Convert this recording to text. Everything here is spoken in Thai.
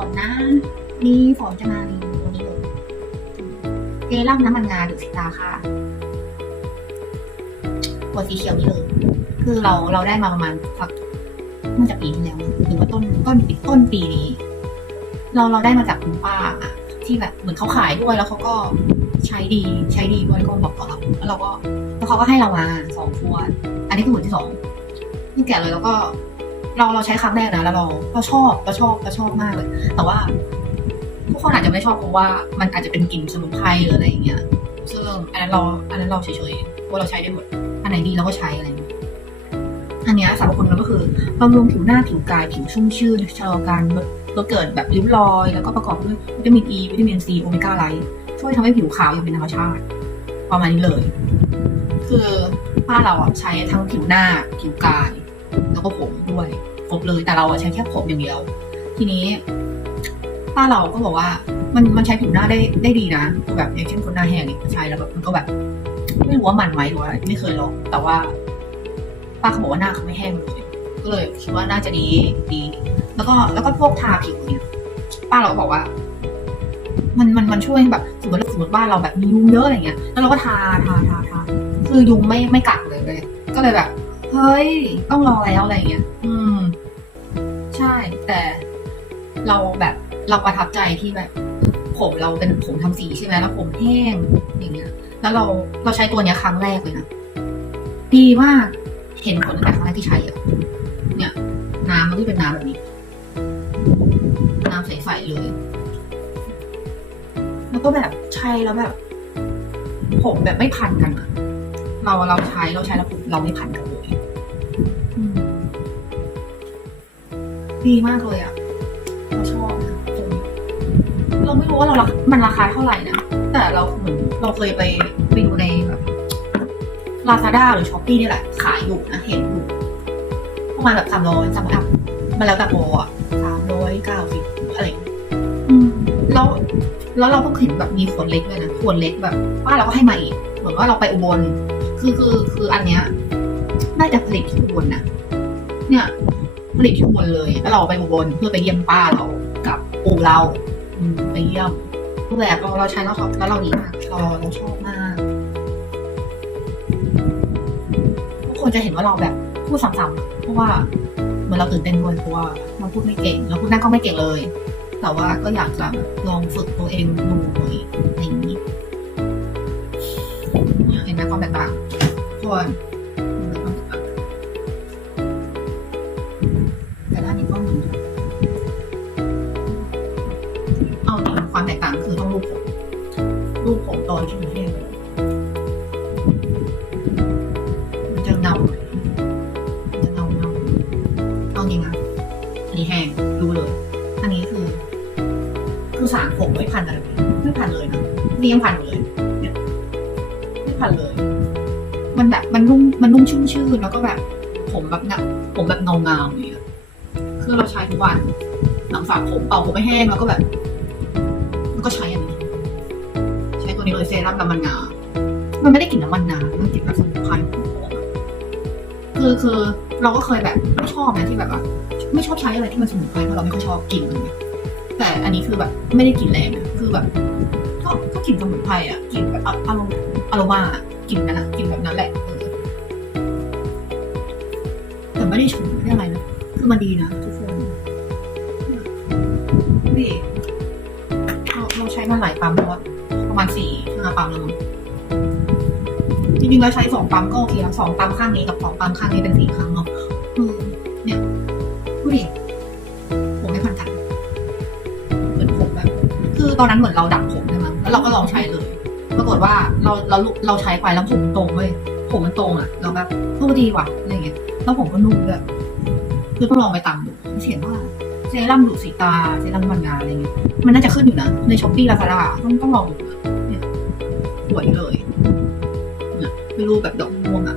อนนะ นี่ฝนจะมารีวิวตัวนี้เลยเซรั่มน้ำมันงาดูสีตาค่ะขวดสีเขียวนี่เลย คือเราเราได้มาประมาณสักเมื่อจากปีที่แล้วหรือว่าต้นต้นปีต้นปีนี้ เราเราได้มาจากคุณป้าอะที่แบบเหมือนเขาขายด้วยแล้วเขาก็ใช้ดีใช้ดีด้วยแล้วก็บอกกับเราแล้วเราก็แล้วเขาก็ให้เรามาสองขวด อันนี้คือขวดที่สองนี่แกะเลยแล้วก็ เราเราใช้ครั้งแรกนะแล้วเราเราชอบเราชอบเราชอบมากเลย แต่ว่าทุกคนอาจจะไม่ชอบเพราะว่ามันอาจจะเป็นกลิ่นสมุนไพรหรืออะไรอย่างเงี้ยซึ่งอันนั้นเราอันนั้นเราเฉยๆว่าเราใช้ได้หมดอันไหนดีเราก็ใช้อะไรเงี้ยอันเนี้ยสรรพคุณมันก็คือบำรุงผิวหน้าผิวกายผิวชุ่มชื่นชะลอการลดลดเกิดแบบริ้วรอย แล้วก็ประกอบด้วยวิตามินอ e, ีวิตามินซีโอเมก้าไลท์ช่วยทำให้ผิวขาวอย่างเป็นธรรมชาติประมาณนี้เลย คือป้าเราใช้ทั้งผิวหน้าผิวกาย แล้วก็ผมด้วยครบเลยแต่เราอะใช้แค่ผมอย่างเดียว ทีนี้ป้าเราก็บอกว่า มันมันใช้ผิวหน้าได้ได้ดีนะแบบอย่างเช่นคนหน้าแห้งเนี่ยใช้แล้วแบบมันก็แบบ ไม่รู้ว่ามันไหมหรือว่าไม่เคยลองแต่ว่า ป้าเขาบอกว่าหน้าเขาไม่แห้งเลยก็เลยคิดว่าน่าจะดีดี แล้วก็แล้วก็พวกทาผิวเนี่ย ป้าเราก็บอกว่า มันมันมันช่วยแบบสมมติสมมติว่าเราแบบมียุงเยอะอะไรเงี้ย แล้วเราก็ทาทาทาทาคือยุงไม่ไม่กัดเลยเลย ก็เลยแบบ เฮ้ย ต้องรอแล้วอะไรเงี้ย อืม ใช่ แต่เราแบบเราประทับใจที่แบบ ผมเราเป็นผมทำสีใช่ไหมแล้วผมแห้งอย่างเงี้ย แล้วเราเราใช้ตัวเนี้ยครั้งแรกเลยนะ ดีมาก เห็นผลตั้งแต่ครั้งแรกที่ใช้อะเนี่ย น้ำมันที่เป็นน้ำแบบนี้ น้ำใสๆเลย แล้วก็แบบใช้แล้วแบบ ผมแบบไม่พันกันอะ เราเราใช้เราใช้แล้วผมเราไม่พันกันเลยอืมดีมากเลยอะเราชอบนะตรงนี้เราไม่รู้ว่าเรารามันราคาเท่าไหร่นะ แต่เราเหมือนเราเคยไปไปดูในแบบลาซาด้าหรือช้อปปี้นี่แหละ ขายอยู่นะเห็นอยู่ประมาณแบบสามร้อยสามร้อยมันแล้วแต่โปรอะสามร้อยเก้าสิบอะไรอย่างเงี้ยอืมแล้วแล้วเราเพิ่งเห็นแบบมีขวดเล็กด้วยนะขวดเล็กแบบป้าเราก็ให้มาอีก เหมือนว่าเราไปอุบล คือคือคืออันเนี้ยน่าจะผลิตที่อุบลนะเนี่ย ผลิตที่อุบลเลย แล้วเราไปอุบลเพื่อไปเยี่ยมป้าเรากับปู่เราไปเยี่ยมคือแบบเราเราใช้แล้วเขาแล้วเราดีมากเราเราชอบมากทุกคนจะเห็นว่าเราแบบพูดซ้ำๆเพราะว่าเหมือนเราตื่นเต้นด้วยเพราะว่าเราพูดไม่เก่งเราพูดหน้าก็ไม่เก่งเลย แต่ว่าก็อยากจะลองฝึกตัวเองดู ทุกคนเห็นไหมความแตกต่างแต่ด้านนี้ก็มีด้วยเอาความแตกต่างคือต้องรูปผมรูปผมตอนที่อยู่ที่เลยมันจะเงาหน่อยมันจะเงาเงาเอาจริงนะอันนี้แห้งรู้เลย อันนี้คือ คือสารผมไม่พันอะไรเลยไม่พันเลยนะนี่ยังพันอยู่เลย เนี่ยไม่พันเลย มันแบบมันนุ่มมันนุ่มชุ่มชื่นแล้วก็แบบ ผมแบบเงาผมแบบเงาเงาๆอย่างเงี้ยคือเราใช้ทุกวันหลังสระผมเป่าผมไม่แห้งแล้วก็แบบแล้วก็ใช้อันนี้ใช้ตัวนี้เลยเซรั่มน้ำมันงา มันไม่ได้กลิ่นน้ำมันงามันกลิ่นแบบสมุนไพรคือคือเราก็เคยแบบไม่ชอบนะที่แบบว่าไม่ชอบใช้อะไรที่มันสมุนไพรเพราะเราไม่ค่อยชอบกลิ่นมันไงแต่อันนี้คือแบบไม่ได้กลิ่นแรงนะคือแบบ ก็ก็กลิ่นสมุนไพรอะกลิ่นแบบอารมณ์อารมณ์ กลิ่นนั้นอะกลิ่นแบบนั้นแหละแต่ไม่ได้ฉุนไม่ได้อะไรนะคือมันดีนะทุกคนนี่เราเราใช้มาหลายปั๊มแล้วประมาณสี่ห้าปั๊มแล้วมั้งจริงๆเราใช้สองปั๊มก็โอเคแล้วสองปั๊มข้างนี้กับสองปั๊มข้างนี้เป็นสี่ครั้งเนาะเออเนี่ยดูดิผมไม่พันกันเหมือนผมแบบคือตอนนั้นเหมือนเราดัดผมใช่ไหมแล้วเราก็ลองใช้เลย ปรากฏว่าเราเราเราใช้ไปแล้วผมตรงเว้ยผมมันตรงอะ เราแบบโอ้ดีว่ะอะไรเงี้ยแล้วผมก็นุ่มด้วยคือต้องลองไปตามดูเขียนว่าเซรั่มดูดสีตาเซรั่มมันงานอะไรเงี้ยมันน่าจะขึ้นอยู่นะ ในช้อปปี้ลาซาด้าต้องต้องลองดูเนี่ยสวยเลยเนี่ยเป็นรูปแบบดอกม่วงอะ